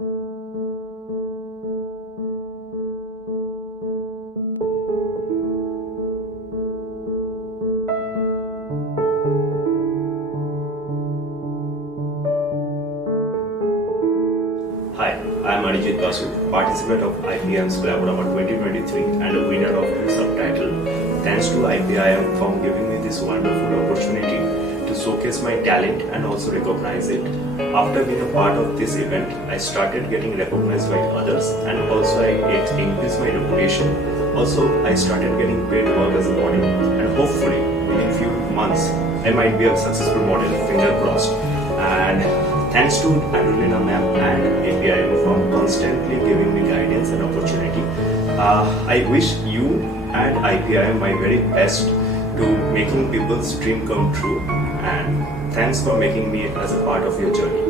Hi, I am Arijit Basu, participant of IPIM's Club Number 2023 and a winner of the subtitle. Thanks to IPIM for giving me this wonderful opportunity to showcase my talent and also recognize it. After being a part of this event, I started getting recognized by others and also it increased my reputation. Also, I started getting paid work as a model and hopefully within few months I might be a successful model, finger crossed. And thanks to Anjali ma'am and IPIM for constantly giving me guidance and opportunity. I wish you and IPIM my very best to making people's dream come true, and thanks for making me as a part of your journey.